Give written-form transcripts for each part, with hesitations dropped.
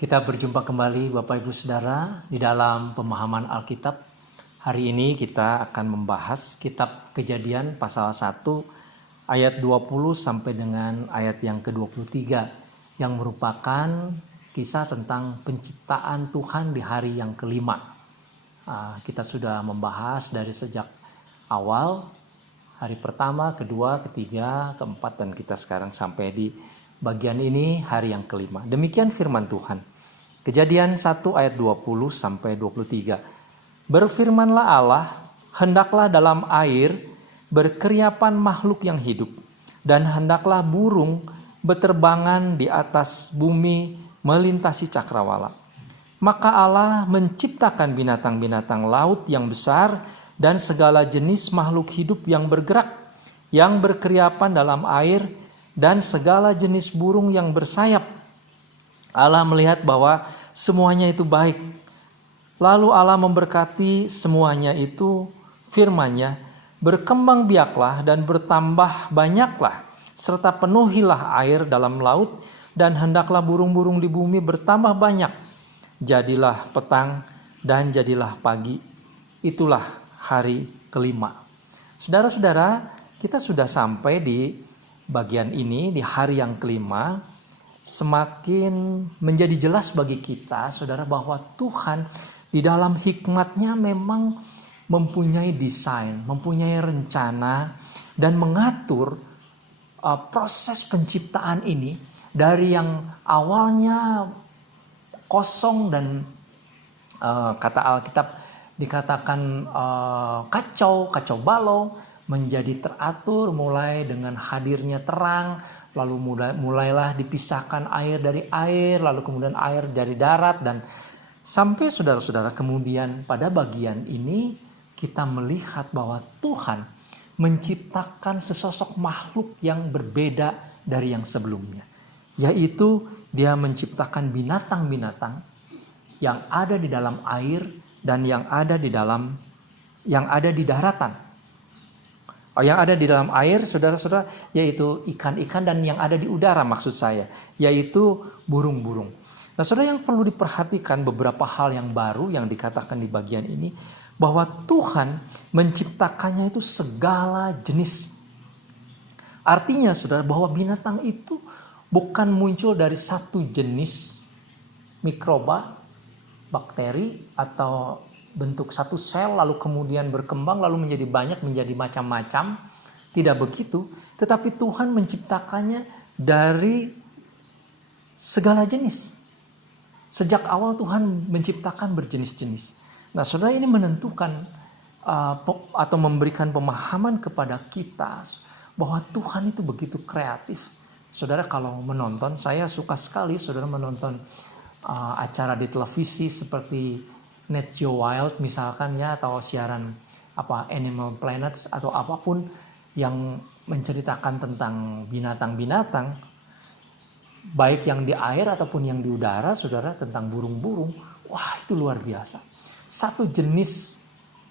Kita berjumpa kembali Bapak Ibu Saudara di dalam pemahaman Alkitab. Hari ini kita akan membahas kitab Kejadian pasal 1 ayat 20 sampai dengan ayat yang ke-23 yang merupakan kisah tentang penciptaan Tuhan di hari yang kelima. Kita sudah membahas dari sejak awal, hari pertama, kedua, ketiga, keempat, dan kita sekarang sampai di bagian ini hari yang kelima. Demikian firman Tuhan. Kejadian 1 ayat 20 sampai 23. Berfirmanlah Allah, hendaklah dalam air berkeriapan makhluk yang hidup, dan hendaklah burung berterbangan di atas bumi melintasi cakrawala. Maka Allah menciptakan binatang-binatang laut yang besar dan segala jenis makhluk hidup yang bergerak, yang berkeriapan dalam air, dan segala jenis burung yang bersayap. Allah melihat bahwa semuanya itu baik. Lalu Allah memberkati semuanya itu, firman-Nya, berkembang biaklah dan bertambah banyaklah, serta penuhilah air dalam laut, dan hendaklah burung-burung di bumi bertambah banyak. Jadilah petang dan jadilah pagi. Itulah hari kelima. Saudara-saudara, kita sudah sampai di bagian ini, di hari yang kelima. Semakin menjadi jelas bagi kita, saudara, bahwa Tuhan di dalam hikmat-Nya memang mempunyai desain, mempunyai rencana, dan mengatur proses penciptaan ini dari yang awalnya kosong dan kata Alkitab dikatakan kacau balau, menjadi teratur mulai dengan hadirnya terang, lalu mulailah dipisahkan air dari air, lalu kemudian air dari darat, dan sampai saudara-saudara kemudian pada bagian ini kita melihat bahwa Tuhan menciptakan sesosok makhluk yang berbeda dari yang sebelumnya, yaitu Dia menciptakan binatang-binatang yang ada di dalam air dan yang ada di daratan. Yang ada di dalam air, saudara-saudara, yaitu ikan-ikan, dan yang ada di udara maksud saya, yaitu burung-burung. Nah, saudara, yang perlu diperhatikan beberapa hal yang baru yang dikatakan di bagian ini, bahwa Tuhan menciptakannya itu segala jenis. Artinya, saudara, bahwa binatang itu bukan muncul dari satu jenis mikroba, bakteri, atau bentuk satu sel lalu kemudian berkembang lalu menjadi banyak, menjadi macam-macam. Tidak begitu, tetapi Tuhan menciptakannya dari segala jenis. Sejak awal Tuhan menciptakan berjenis-jenis. Nah, saudara, ini menentukan atau memberikan pemahaman kepada kita bahwa Tuhan itu begitu kreatif. Saudara, kalau menonton, saya suka sekali saudara menonton acara di televisi seperti Nat Geo Wild misalkan ya, atau siaran Animal Planets atau apapun yang menceritakan tentang binatang-binatang, baik yang di air ataupun yang di udara, saudara, tentang burung-burung. Wah, itu luar biasa. Satu jenis,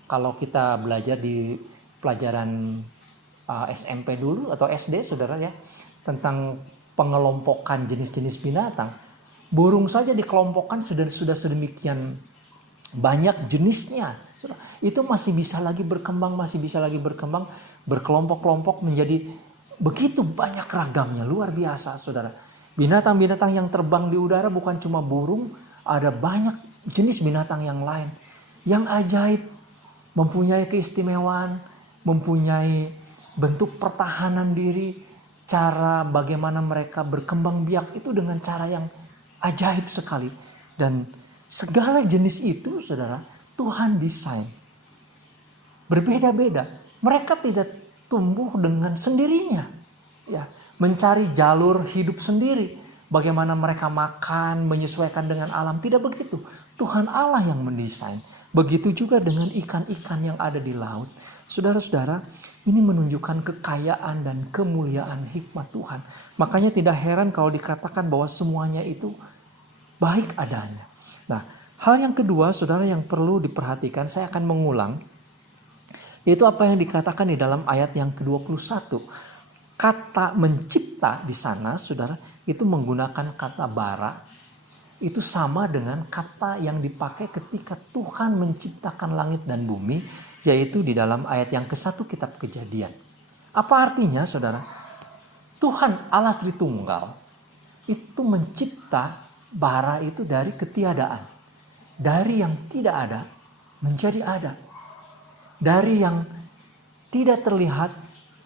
kalau kita belajar di pelajaran SMP dulu atau SD, saudara ya, tentang pengelompokan jenis-jenis binatang, burung saja dikelompokkan sudah sedemikian banyak jenisnya. Itu masih bisa lagi berkembang, berkelompok-kelompok menjadi begitu banyak ragamnya, luar biasa, saudara. Binatang-binatang yang terbang di udara bukan cuma burung, ada banyak jenis binatang yang lain yang ajaib, mempunyai keistimewaan, mempunyai bentuk pertahanan diri, cara bagaimana mereka berkembang biak itu dengan cara yang ajaib sekali. Dan segala jenis itu, saudara, Tuhan desain. Berbeda-beda. Mereka tidak tumbuh dengan sendirinya. Ya, mencari jalur hidup sendiri. Bagaimana mereka makan, menyesuaikan dengan alam. Tidak begitu. Tuhan Allah yang mendesain. Begitu juga dengan ikan-ikan yang ada di laut. Saudara-saudara, ini menunjukkan kekayaan dan kemuliaan hikmat Tuhan. Makanya tidak heran kalau dikatakan bahwa semuanya itu baik adanya. Nah, hal yang kedua, saudara, yang perlu diperhatikan, saya akan mengulang, yaitu apa yang dikatakan di dalam ayat yang ke-21. Kata mencipta di sana, saudara, itu menggunakan kata bara. itu sama dengan kata yang dipakai ketika Tuhan menciptakan langit dan bumi, yaitu di dalam ayat yang ke-1 kitab Kejadian. Apa artinya, saudara? Tuhan Allah Tritunggal itu mencipta bara itu dari ketiadaan. Dari yang tidak ada menjadi ada. Dari yang tidak terlihat,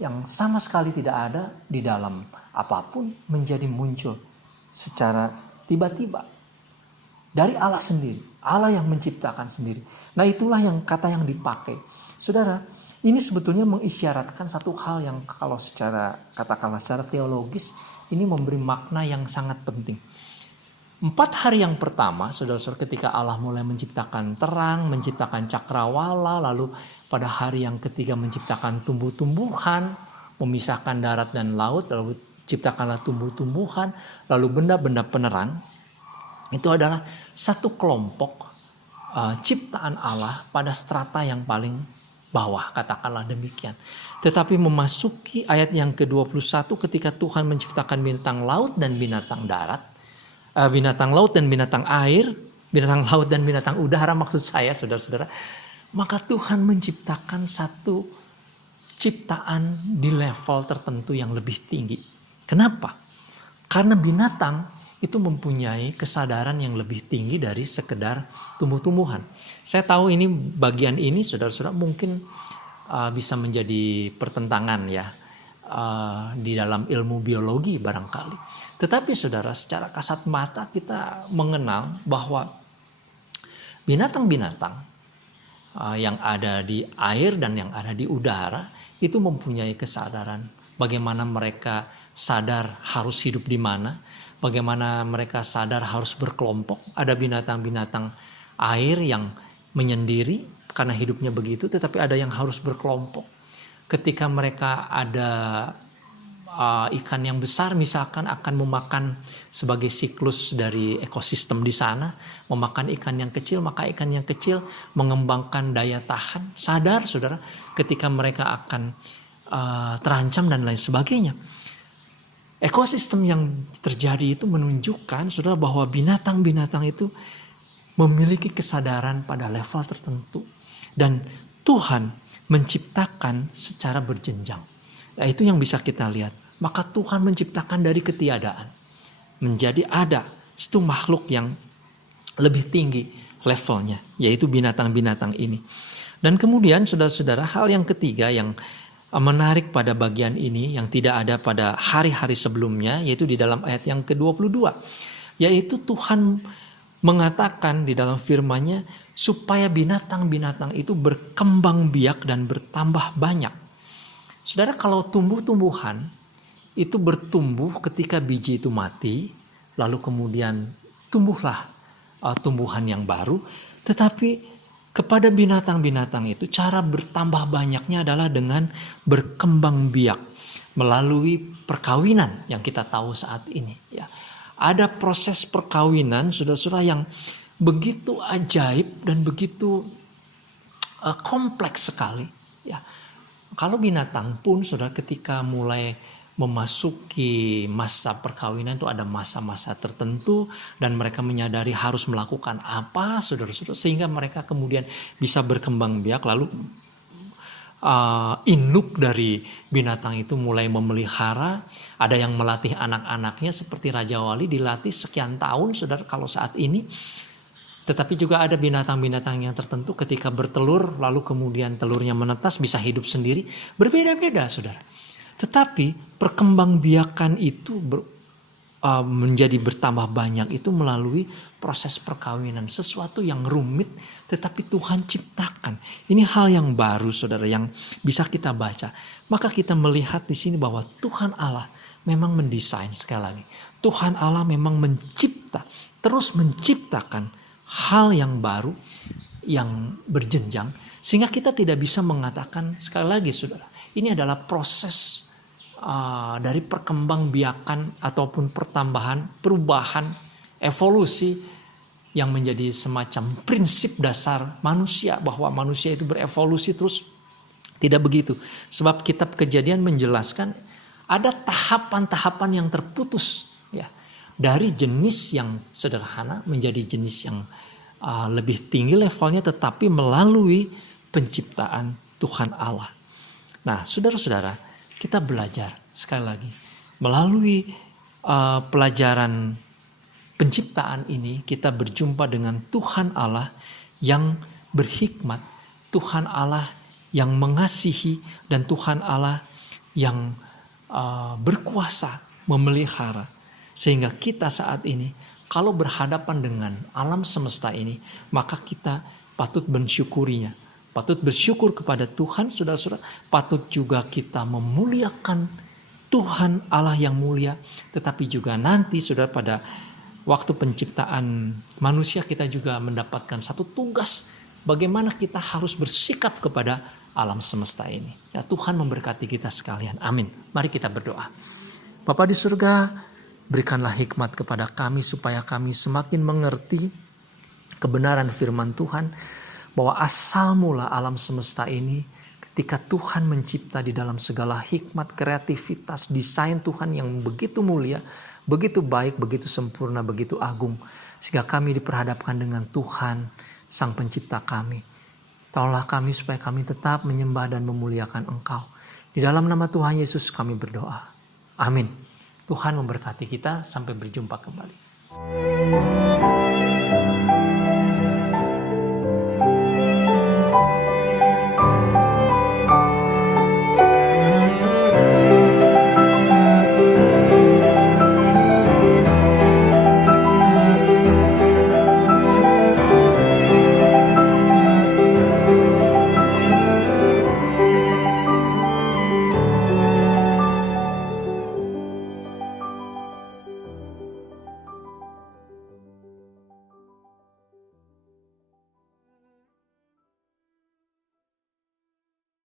yang sama sekali tidak ada di dalam apapun, menjadi muncul secara tiba-tiba. Dari Allah sendiri, Allah yang menciptakan sendiri. Nah, itulah yang kata yang dipakai. Saudara, ini sebetulnya mengisyaratkan satu hal yang kalau katakanlah secara teologis, ini memberi makna yang sangat penting. 4 hari yang pertama, saudara-saudara, ketika Allah mulai menciptakan terang, menciptakan cakrawala, lalu pada hari yang ketiga menciptakan tumbuh-tumbuhan, memisahkan darat dan laut, lalu ciptakanlah tumbuh-tumbuhan, lalu benda-benda penerang. Itu adalah satu kelompok ciptaan Allah pada strata yang paling bawah, katakanlah demikian. Tetapi memasuki ayat yang ke-21 ketika Tuhan menciptakan bintang laut dan binatang darat, binatang laut dan binatang air, binatang laut dan binatang udara maksud saya, saudara-saudara, maka Tuhan menciptakan satu ciptaan di level tertentu yang lebih tinggi. Kenapa? Karena binatang itu mempunyai kesadaran yang lebih tinggi dari sekedar tumbuh-tumbuhan. Saya tahu ini bagian ini, saudara-saudara, mungkin bisa menjadi pertentangan ya di dalam ilmu biologi barangkali. Tetapi saudara, secara kasat mata kita mengenal bahwa binatang-binatang yang ada di air dan yang ada di udara itu mempunyai kesadaran bagaimana mereka sadar harus hidup di mana, bagaimana mereka sadar harus berkelompok. Ada binatang-binatang air yang menyendiri karena hidupnya begitu, tetapi ada yang harus berkelompok. Ketika mereka ada ikan yang besar misalkan akan memakan sebagai siklus dari ekosistem di sana, memakan ikan yang kecil, maka ikan yang kecil mengembangkan daya tahan, sadar saudara ketika mereka akan terancam dan lain sebagainya. Ekosistem yang terjadi itu menunjukkan saudara bahwa binatang-binatang itu memiliki kesadaran pada level tertentu dan Tuhan menciptakan secara berjenjang. Nah, itu yang bisa kita lihat. Maka Tuhan menciptakan dari ketiadaan menjadi ada satu makhluk yang lebih tinggi levelnya, yaitu binatang-binatang ini. Dan kemudian saudara-saudara, hal yang ketiga yang menarik pada bagian ini yang tidak ada pada hari-hari sebelumnya, yaitu di dalam ayat yang ke-22, yaitu Tuhan mengatakan di dalam firman-Nya supaya binatang-binatang itu berkembang biak dan bertambah banyak. Saudara, kalau tumbuh-tumbuhan itu bertumbuh ketika biji itu mati, lalu kemudian tumbuhlah tumbuhan yang baru. Tetapi kepada binatang-binatang itu cara bertambah banyaknya adalah dengan berkembang biak melalui perkawinan yang kita tahu saat ini. Ya, ada proses perkawinan, saudara-saudara, yang begitu ajaib dan begitu kompleks sekali. Ya, kalau binatang pun, saudara, ketika mulai memasuki masa perkawinan itu ada masa-masa tertentu dan mereka menyadari harus melakukan apa, saudara-saudara, sehingga mereka kemudian bisa berkembang biak. Lalu induk dari binatang itu mulai memelihara. Ada yang melatih anak-anaknya seperti Raja Wali dilatih sekian tahun, saudara, kalau saat ini. Tetapi juga ada binatang-binatang yang tertentu ketika bertelur lalu kemudian telurnya menetas bisa hidup sendiri. Berbeda-beda, saudara. Tetapi perkembangbiakan itu menjadi bertambah banyak itu melalui proses perkawinan. Sesuatu yang rumit tetapi Tuhan ciptakan. Ini hal yang baru, saudara, yang bisa kita baca. Maka kita melihat di sini bahwa Tuhan Allah memang mendesain, sekali lagi. Tuhan Allah memang terus menciptakan hal yang baru, yang berjenjang. Sehingga kita tidak bisa mengatakan, sekali lagi saudara, ini adalah proses dari perkembangbiakan ataupun pertambahan, perubahan, evolusi yang menjadi semacam prinsip dasar manusia, bahwa manusia itu berevolusi terus. Tidak begitu. Sebab kitab Kejadian menjelaskan ada tahapan-tahapan yang terputus. Ya, dari jenis yang sederhana menjadi jenis yang lebih tinggi levelnya, tetapi melalui penciptaan Tuhan Allah. Nah, saudara-saudara, kita belajar sekali lagi melalui pelajaran penciptaan ini, kita berjumpa dengan Tuhan Allah yang berhikmat, Tuhan Allah yang mengasihi, dan Tuhan Allah yang berkuasa memelihara. Sehingga kita saat ini kalau berhadapan dengan alam semesta ini, maka kita patut mensyukurinya. Patut bersyukur kepada Tuhan, saudara-saudara. Patut juga kita memuliakan Tuhan Allah yang mulia. Tetapi juga nanti, saudara, pada waktu penciptaan manusia kita juga mendapatkan satu tugas. Bagaimana kita harus bersikap kepada alam semesta ini. Ya, Tuhan memberkati kita sekalian. Amin. Mari kita berdoa. Bapa di surga, berikanlah hikmat kepada kami supaya kami semakin mengerti kebenaran firman Tuhan, bahwa asal mula alam semesta ini ketika Tuhan mencipta di dalam segala hikmat, kreativitas, desain Tuhan yang begitu mulia, begitu baik, begitu sempurna, begitu agung, sehingga kami diperhadapkan dengan Tuhan Sang Pencipta kami. Tolonglah kami supaya kami tetap menyembah dan memuliakan Engkau. Di dalam nama Tuhan Yesus kami berdoa. Amin. Tuhan memberkati kita, sampai berjumpa kembali.